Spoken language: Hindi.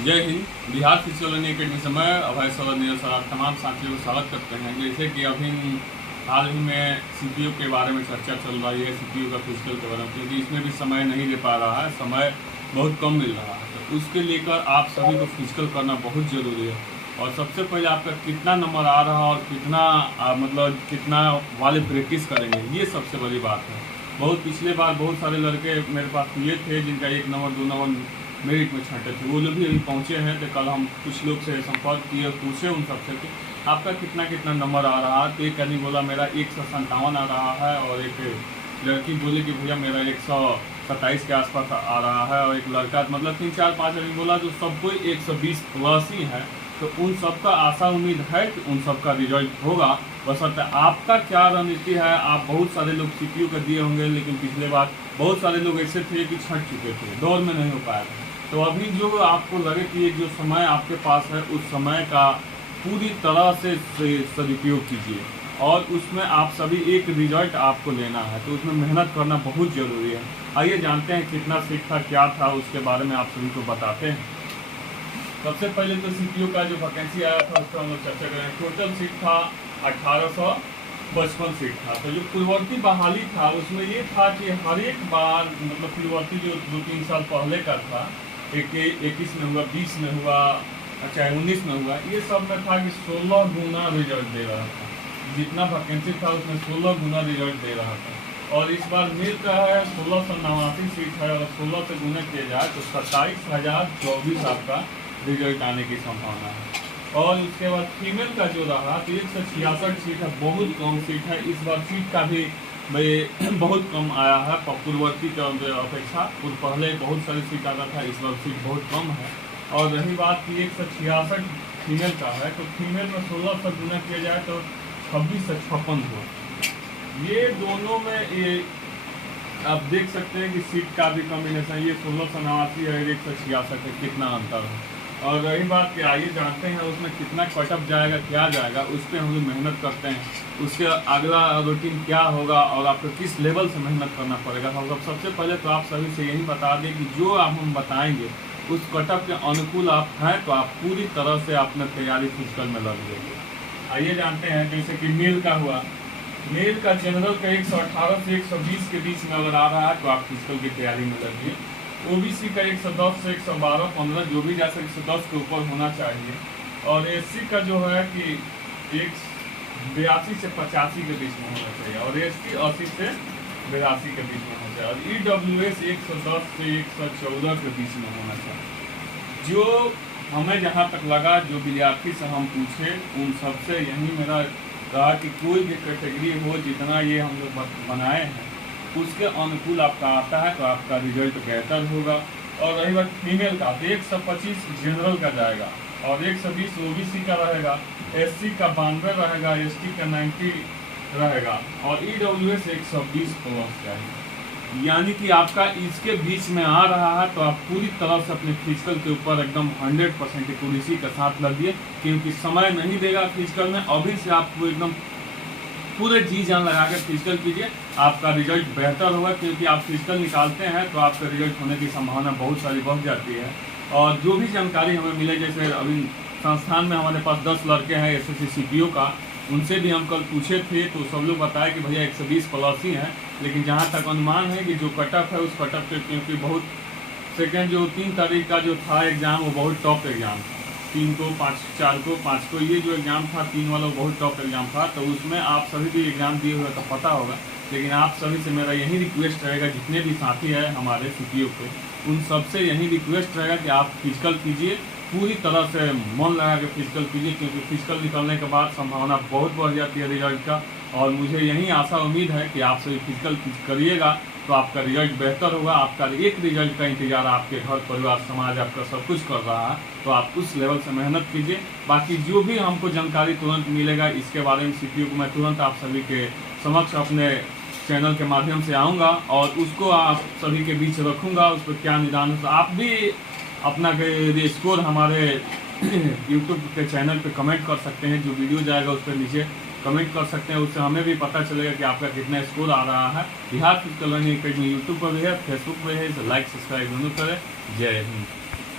जय Hind. Bihar physical learning academy से मैं अभय सर नीरज सर आप तमाम साथियों को स्वागत करते हैं। जैसे कि अभी हाल ही में सीपीयू के बारे में चर्चा चल रही है, सीपीयू का फिजिकल के बारे में, क्योंकि इसमें भी समय नहीं दे पा रहा है, समय बहुत कम मिल रहा है। तो उसके लेकर आप सभी को फिजिकल करना बहुत ज़रूरी है। और सबसे पहले आपका कितना नंबर आ रहा है और कितना मतलब कितना वाले प्रैक्टिस करेंगे, ये सबसे बड़ी बात है। बहुत पिछले बार बहुत सारे लड़के मेरे पास ये थे जिनका 1 नंबर 2 नंबर मेरिट में छांटे थे, वो लोग भी अभी पहुँचे हैं। तो कल हम कुछ लोग से संपर्क किए, पूछे उन सबसे कि आपका कितना कितना नंबर आ रहा है। तो एक आदमी बोला मेरा 157 आ रहा है, और एक लड़की बोली कि भैया मेरा 127 के आसपास आ रहा है, और एक लड़का मतलब 3 4 5 आदमी बोला जो सब कोई 120 प्लस ही है। तो उन सबका आशा उम्मीद है कि उन सबका रिजल्ट होगा। बशर्ते आपका क्या रणनीति है। आप बहुत सारे लोग सीपीयू का दिए होंगे, लेकिन पिछले बार बहुत सारे लोग ऐसे थे कि छट चुके थे, दौर में नहीं हो पाया था। तो अभी जो आपको लगे कि ये जो समय आपके पास है, उस समय का पूरी तरह से सदुपयोग कीजिए, और उसमें आप सभी एक रिजल्ट आपको लेना है, तो उसमें मेहनत करना बहुत ज़रूरी है। आइए जानते हैं कितना सीट था, क्या था, उसके बारे में आप सभी को बताते हैं। सबसे पहले तो सीपीयू का जो वैकेंसी आया था उस पर हम लोग चर्चा करें। टोटल सीट था 1855 सीट था। तो जो पूर्ववर्ती बहाली था उसमें ये था कि हर एक बार मतलब पूर्ववर्ती जो 2-3 साल पहले का था, 21 में हुआ, 20 में हुआ, अच्छा 19 में हुआ, ये सब में था कि 16 गुना रिजल्ट दे रहा था। जितना वैकेंसी था उसमें 16 गुना रिजल्ट दे रहा था। और इस बार मिल रहा है 1689 सीट है, और 16 से गुना किया जाए तो 27,024 आपका रिजल्ट आने की संभावना है। और उसके बाद फीमेल का जो रहा तो 166 सीट है, बहुत कम सीट है। इस बार सीट का भी भाई बहुत कम आया है पूर्ववर्ती के अपेक्षा। पहले बहुत सारी सीट आता था, इस बार सीट बहुत कम है। और रही बात कि 166 फीमेल का है, तो फीमेल में 16 से गुना किया जाए तो 26 से 56 हो। ये दोनों में ये आप देख सकते हैं कि सीट का भी कॉम्बिनेशन, ये 1689 है, 166 है, कितना अंतर है। और रही बात कि आइए जानते हैं उसमें कितना कटअप जाएगा, क्या जाएगा, उस पर हम लोग मेहनत करते हैं। उसके अगला रूटीन क्या होगा और आपको किस लेवल से मेहनत करना पड़ेगा। हम लोग सबसे पहले तो आप सभी से यही बता दें कि जो आप हम बताएंगे उस कटअप के अनुकूल आप हैं तो आप पूरी तरह से अपने तैयारी फिजिकल में लग जाएंगे। आइए जानते हैं, जैसे कि मेल का हुआ, मेल का जनरल का 118 से 120 के बीच में अगर आ रहा है तो आप फिजिकल की तैयारी में लगिए। ओबीसी का 110 से 112-15 जो भी जा सके 110 के ऊपर होना चाहिए। और एससी का जो है कि 82 से 85 के बीच में होना चाहिए, और एसटी 80 से 82 के बीच में होना चाहिए, और ईडब्ल्यूएस 110 से 114 के बीच में होना चाहिए। जो हमें जहाँ तक लगा, जो विद्यार्थी से हम पूछे उन सबसे यही मेरा रहा कि कोई भी कैटेगरी हो, जितना ये हम लोग बनाए हैं उसके अनुकूल आपका आता है तो आपका रिजल्ट बेहतर होगा। और रही बात फीमेल का, तो 125 जनरल का जाएगा, और 120 ओबीसी का रहेगा, एससी का 92 रहेगा, एसटी का 90 रहेगा, और ईडब्ल्यूएस 120 प्लस जाएगा। यानी कि आपका इसके बीच में आ रहा है तो आप पूरी तरह से अपने फिजिकल के ऊपर एकदम 100% एक्यूरेसी के साथ लगिए, क्योंकि समय नहीं देगा फिजिकल में। अभी से आपको एकदम पूरे जी जान लगा के फिजिकल कीजिए, आपका रिजल्ट बेहतर होगा। क्योंकि आप फिजिकल निकालते हैं तो आपका रिजल्ट होने की संभावना बहुत सारी बढ़ जाती है। और जो भी जानकारी हमें मिले, जैसे अभी संस्थान में हमारे पास 10 लड़के हैं एसएससी सीपीयू का, उनसे भी हम कल पूछे थे तो सब लोग बताए कि भैया 120 प्लस ही हैं। लेकिन जहाँ तक अनुमान है कि जो कटअप है उस कटअप के, क्योंकि बहुत सेकेंड जो 3 तारीख का जो था एग्ज़ाम वो बहुत टॉप एग्ज़ाम था, 3 को 5, 4 को 5 को, ये जो एग्ज़ाम था 3 वाला बहुत टॉप एग्ज़ाम था। तो उसमें आप सभी भी एग्ज़ाम दिए हुए तो पता होगा। लेकिन आप सभी से मेरा यही रिक्वेस्ट रहेगा, जितने भी साथी हैं हमारे सीपीयू के, उन सबसे यही रिक्वेस्ट रहेगा कि आप फिजिकल कीजिए, पूरी तरह से मन लगा के फिजिकल कीजिए, क्योंकि फिजिकल निकलने के बाद संभावना बहुत बढ़ जाती है रिजल्ट का। और मुझे यही आशा उम्मीद है कि आप सभी फिजिकल करिएगा तो आपका रिजल्ट बेहतर होगा। आपका एक रिजल्ट का इंतजार आपके घर परिवार समाज आपका सब कुछ कर रहा है, तो आप उस लेवल से मेहनत कीजिए। बाकी जो भी हमको जानकारी तुरंत मिलेगा इसके बारे में सीपीयू को मैं तुरंत आप सभी के समक्ष अपने चैनल के माध्यम से आऊँगा और उसको आप सभी के बीच रखूँगा। उस पर क्या निदान है, आप भी अपना स्कोर हमारे यूट्यूब के चैनल पे कमेंट कर सकते हैं। जो वीडियो जाएगा उस पर नीचे कमेंट कर सकते हैं, उससे हमें भी पता चलेगा कि आपका कितना स्कोर आ रहा है। Bihar physical learning academy YouTube पर भी है, फेसबुक पर है, इसे लाइक सब्सक्राइब जरूर करें। जय हिंद।